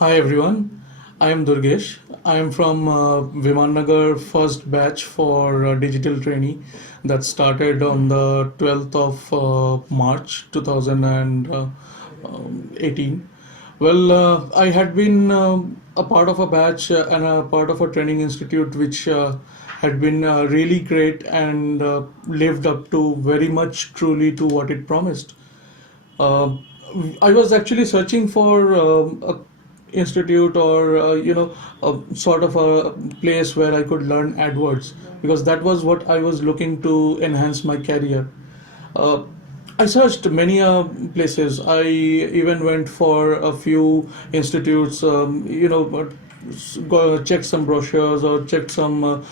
Hi everyone, I am Durgesh. I am from Viman Nagar first batch for Digital Trainee that started on the 12th of March 2018. Well, I had been a part of a batch and a part of a training institute which had been really great and lived up to very much truly to what it promised. Uh, I was actually searching for a institute or a sort of a place where I could learn AdWords because that was what I was looking to enhance my career. Uh, I searched many places. I even went for a few institutes, but checked some brochures or checked some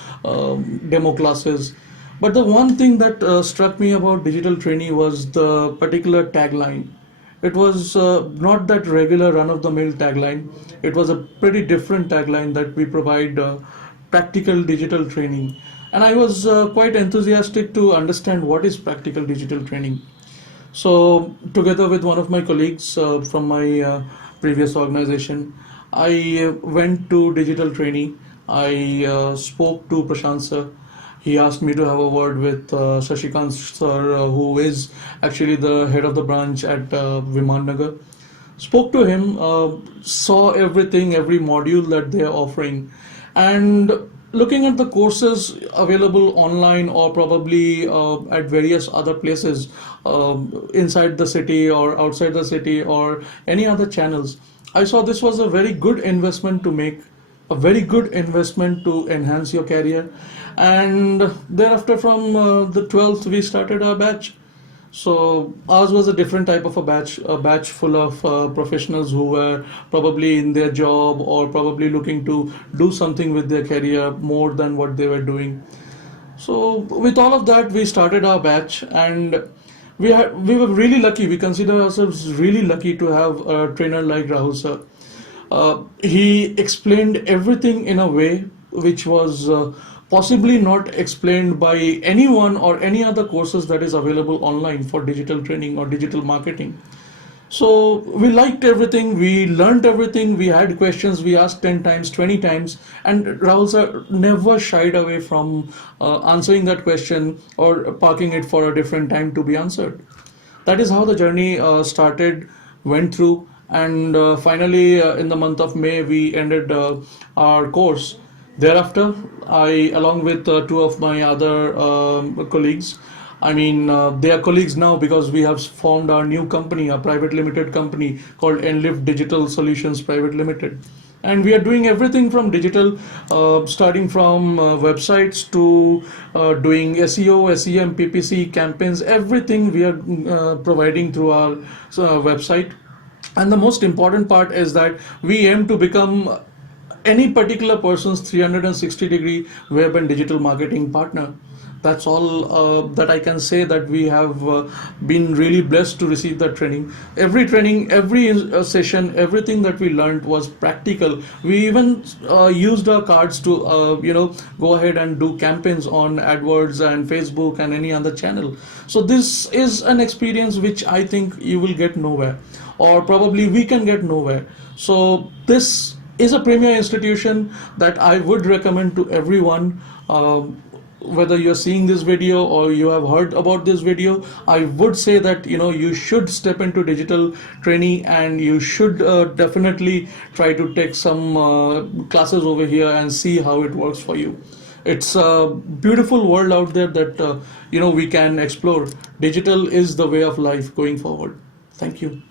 demo classes. But the one thing that struck me about Digital Trainee was the particular tagline. It was not that regular run of the mill tagline. It was a pretty different tagline that we provide practical digital training. And I was quite enthusiastic to understand what is practical digital training. So, together with one of my colleagues from my previous organization, I went to Digital Trainee. I spoke to Prashant sir. He asked me to have a word with Shashikant sir, who is actually the head of the branch at Viman Nagar. Spoke to him, saw everything, every module that they are offering, and looking at the courses available online or probably at various other places inside the city or outside the city or any other channels, I saw this was a very good investment to make, a very good investment to enhance your career. And thereafter, from the 12th, we started our batch. So ours was a different type of a batch full of professionals who were probably in their job or probably looking to do something with their career more than what they were doing. So with all of that, we started our batch, and we were really lucky. We consider ourselves really lucky to have a trainer like Rahul sir. He explained everything in a way which was possibly not explained by anyone or any other courses that is available online for digital training or digital marketing. So we liked everything, we learned everything, we had questions, we asked 10 times, 20 times, and Rahul sir never shied away from answering that question or parking it for a different time to be answered. That is how the journey started, went through, and finally in the month of May we ended our course. Thereafter, I, along with two of my other colleagues, I mean, they are colleagues now because we have formed our new company, a private limited company called Enlift Digital Solutions Private Limited. And we are doing everything from digital, starting from websites to doing SEO, SEM, PPC campaigns, everything we are providing through our website. And the most important part is that we aim to become any particular person's 360-degree web and digital marketing partner. That's all that I can say, that we have been really blessed to receive that training. Every training, every session, everything that we learned was practical. We even used our cards to go ahead and do campaigns on AdWords and Facebook and any other channel. So this is an experience which I think you will get nowhere, or probably we can get nowhere. So this is a premier institution that I would recommend to everyone. Whether you're seeing this video or you have heard about this video, I would say that you should step into digital training, and you should definitely try to take some classes over here and see how it works for you. It's a beautiful world out there that we can explore. Digital is the way of life going forward. Thank you.